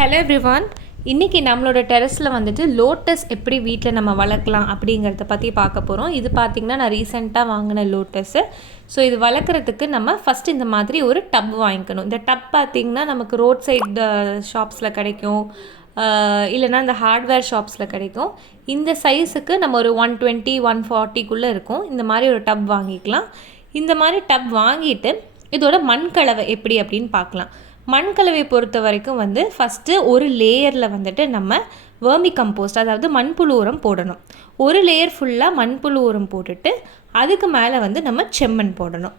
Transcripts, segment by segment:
Hello everyone இன்றைக்கி நம்மளோட டெரஸில் வந்துட்டு லோட்டஸ் எப்படி வீட்டில் நம்ம வளர்க்கலாம் அப்படிங்கிறத பற்றி பார்க்க போகிறோம் இது பார்த்திங்கன்னா நான் ரீசெண்டாக வாங்கின லோட்டஸு ஸோ இது வளர்க்குறதுக்கு நம்ம ஃபஸ்ட் இந்த மாதிரி ஒரு டப் வாங்கிக்கணும். இந்த டப் பார்த்திங்கன்னா நமக்கு ரோட் சைடு ஷாப்ஸில் கிடைக்கும். இல்லைனா இல்லைன்னா இந்த ஹார்ட்வேர் ஷாப்ஸில் கிடைக்கும். இந்த சைஸுக்கு நம்ம ஒரு ஒன் டுவெண்ட்டி ஒன் ஃபார்ட்டிக்குள்ளே இருக்கும். இந்த மாதிரி ஒரு டப் வாங்கிக்கலாம். இந்த மாதிரி டப் வாங்கிட்டு இதோட மண்கலவை எப்படி அப்படின்னு பார்க்கலாம். மண்கலவை பொறுத்த வரைக்கும் வந்து ஃபஸ்ட்டு ஒரு லேயரில் வந்துட்டு நம்ம வேர்மி கம்போஸ்ட் அதாவது மண்புழு உரம் போடணும். ஒரு லேயர் ஃபுல்லாக மண்புழு உரம் போட்டுட்டு அதுக்கு மேலே வந்து நம்ம செம்மண் போடணும்.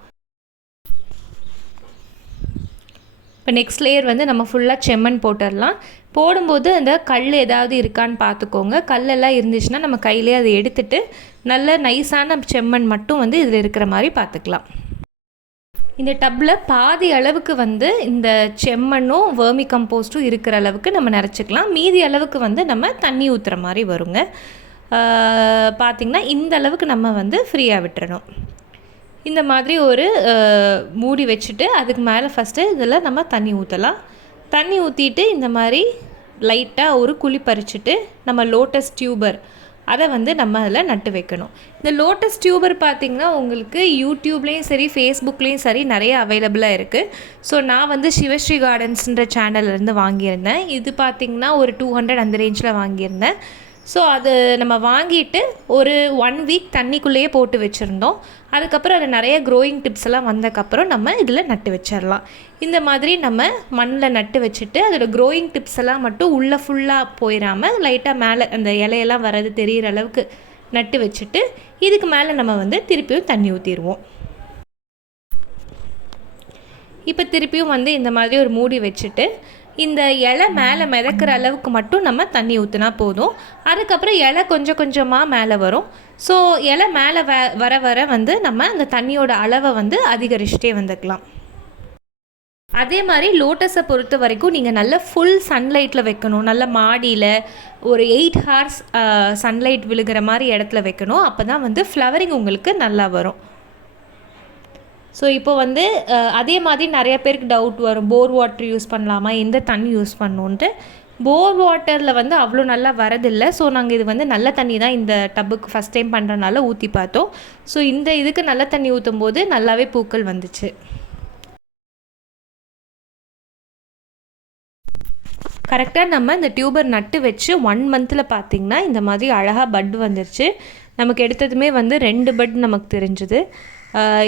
இப்போ நெக்ஸ்ட் லேயர் வந்து நம்ம ஃபுல்லாக செம்மண் போட்டுடலாம். போடும்போது அந்த கல் ஏதாவது இருக்கான்னு பார்த்துக்கோங்க கல்லெல்லாம் இருந்துச்சுன்னா நம்ம கையிலே அதை எடுத்துட்டு நல்ல நைஸான செம்மண் மட்டும் வந்து இதில் இருக்கிற மாதிரி பார்த்துக்கலாம் இந்த டப்பில் பாதி அளவுக்கு வந்து இந்த செம்மண்ணும் வேர்மி கம்போஸ்ட்டும் இருக்கிற அளவுக்கு நம்ம நினச்சிக்கலாம் மீதி அளவுக்கு வந்து நம்ம தண்ணி ஊற்றுற மாதிரி வருங்க. பார்த்திங்கன்னா இந்த அளவுக்கு நம்ம வந்து ஃப்ரீயாக விட்டுறணும். இந்த மாதிரி ஒரு மூடி வச்சுட்டு அதுக்கு மேலே ஃபஸ்ட்டு இதில் நம்ம தண்ணி ஊற்றலாம் தண்ணி ஊற்றிட்டு இந்த மாதிரி லைட்டாக ஒரு குழி பறிச்சுட்டு நம்ம லோட்டஸ் டியூபர் அதை வந்து நம்ம அதில் நட்டு வைக்கணும். இந்த லோட்டஸ் டியூபர் பார்த்திங்கன்னா உங்களுக்கு யூடியூப்லேயும் சரி ஃபேஸ்புக்லேயும் சரி நிறைய அவைலபிளாக இருக்குது ஸோ நான் வந்து சிவஸ்ரீ கார்டன்ஸ்ன்ற சேனல்லேருந்து வாங்கியிருந்தேன். இது பார்த்திங்கன்னா ஒரு டூ ஹண்ட்ரட் அந்த ரேஞ்சில் வாங்கியிருந்தேன். ஸோ அது நம்ம வாங்கிட்டு ஒரு ஒன் வீக் தண்ணிக்குள்ளேயே போட்டு வச்சுருந்தோம். அதுக்கப்புறம் அது நிறைய க்ரோயிங் டிப்ஸ் எல்லாம் வந்தக்கப்புறம் நம்ம இதில் நட்டு வச்சிடலாம் இந்த மாதிரி நம்ம மண்ணில் நட்டு வச்சுட்டு அதோட க்ரோயிங் டிப்ஸ் எல்லாம் மட்டும் உள்ளே ஃபுல்லாக போயிடாமல் லைட்டாக மேலே அந்த இலையெல்லாம் வர்றது தெரியிற அளவுக்கு நட்டு வச்சுட்டு இதுக்கு மேலே நம்ம வந்து திருப்பியும் தண்ணி ஊற்றிடுவோம் இப்போ திருப்பியும் வந்து இந்த மாதிரி ஒரு மூடி வச்சுட்டு இந்த இலை மேலே மிதக்கிற அளவுக்கு மட்டும் நம்ம தண்ணி ஊற்றினா போதும். அதுக்கப்புறம் இலை கொஞ்சம் கொஞ்சமாக மேலே வரும். ஸோ இலை மேலே வ வர வர வந்து நம்ம அந்த தண்ணியோட அளவை வந்து அதிகரிச்சுட்டே வந்துக்கலாம். அதே மாதிரி லோட்டஸை பொறுத்த வரைக்கும் நீங்கள் நல்ல ஃபுல் சன்லைட்டில் வைக்கணும். நல்ல மாடியில் ஒரு எயிட் ஹார்ஸ் சன்லைட் விழுகிற மாதிரி இடத்துல வைக்கணும். அப்போ தான் வந்து ஃப்ளவரிங் உங்களுக்கு நல்லா வரும். ஸோ இப்போ வந்து அதே மாதிரி நிறைய பேருக்கு டவுட் வரும். போர் வாட்டர் யூஸ் பண்ணலாமா? எந்த தண்ணி யூஸ் பண்ணணுன்ட்டு போர் வாட்டரில் வந்து அவ்வளோ நல்லா வரதில்லை. ஸோ நாங்கள் இது வந்து நல்ல தண்ணி தான் இந்த டப்புக்கு ஃபஸ்ட் டைம் பண்ணுறனால ஊற்றி பார்த்தோம். ஸோ இந்த இதுக்கு நல்ல தண்ணி ஊற்றும் போது நல்லாவே பூக்கள் வந்துச்சு. கரெக்டாக நம்ம இந்த டியூபர் நட்டு வச்சு ஒன் மந்தில் பார்த்திங்கன்னா இந்த மாதிரி அழகாக பட் வந்துருச்சு. நமக்கு எடுத்ததுமே வந்து ரெண்டு பட் நமக்கு தெரிஞ்சுது.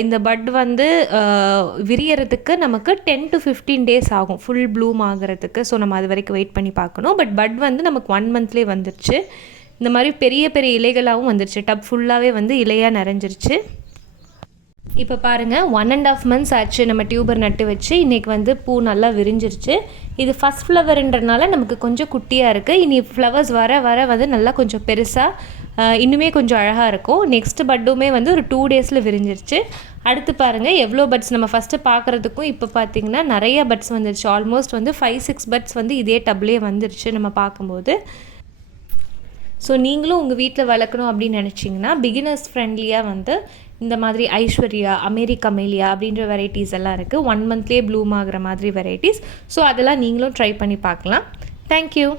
இந்த பட் வந்து விரியறதுக்கு நமக்கு டென் டு ஃபிஃப்டீன் டேஸ் ஆகும். ஃபுல் ப்ளூம் ஆகிறதுக்கு. ஸோ நம்ம அது வரைக்கும் வெயிட் பண்ணி பார்க்கணும். பட் பட் வந்து நமக்கு ஒன் மந்த்லேயே வந்துருச்சு. இந்த மாதிரி பெரிய பெரிய இலைகளாகவும் வந்துருச்சு. டப் ஃபுல்லாகவே வந்து இலையாக நிறைஞ்சிருச்சு. இப்போ பாருங்கள் ஒன் அண்ட் ஆஃப் மந்த்ஸ் ஆச்சு. நம்ம டியூபர் நட்டு வச்சு இன்றைக்கி வந்து பூ நல்லா விரிஞ்சிருச்சு. இது ஃபஸ்ட் ஃப்ளவர்ன்றனால நமக்கு கொஞ்சம் குட்டியாக இருக்குது இனி ஃப்ளவர்ஸ் வர வர வந்து நல்லா கொஞ்சம் பெருசாக இன்னுமே கொஞ்சம் அழகாக இருக்கும். நெக்ஸ்ட் பட்டுமே வந்து ஒரு டூ டேஸில் விரிஞ்சிருச்சு. அடுத்து பாருங்கள் எவ்வளோ பட்ஸ் நம்ம ஃபஸ்ட்டு பார்க்குறதுக்கும் இப்போ பார்த்தீங்கன்னா நிறைய பட்ஸ் வந்துருச்சு. ஆல்மோஸ்ட் வந்து ஃபைவ் சிக்ஸ் பட்ஸ் வந்து இதே டப்லேயே வந்துருச்சு நம்ம பார்க்கும்போது ஸோ நீங்களும் உங்கள் வீட்டில் வளர்க்கணும் அப்படின்னு நினச்சிங்கன்னா பிகினர்ஸ் ஃப்ரெண்ட்லியாக வந்து இந்த மாதிரி ஐஸ்வர்யா அமெரிக்கா மேலியா அப்படின்ற வெரைட்டிஸ் எல்லாம் இருக்குது ஒன் மந்த்லேயே ப்ளூம் ஆகிற மாதிரி வெரைட்டிஸ் ஸோ அதெல்லாம் நீங்களும் ட்ரை பண்ணி பார்க்கலாம். தேங்க்யூ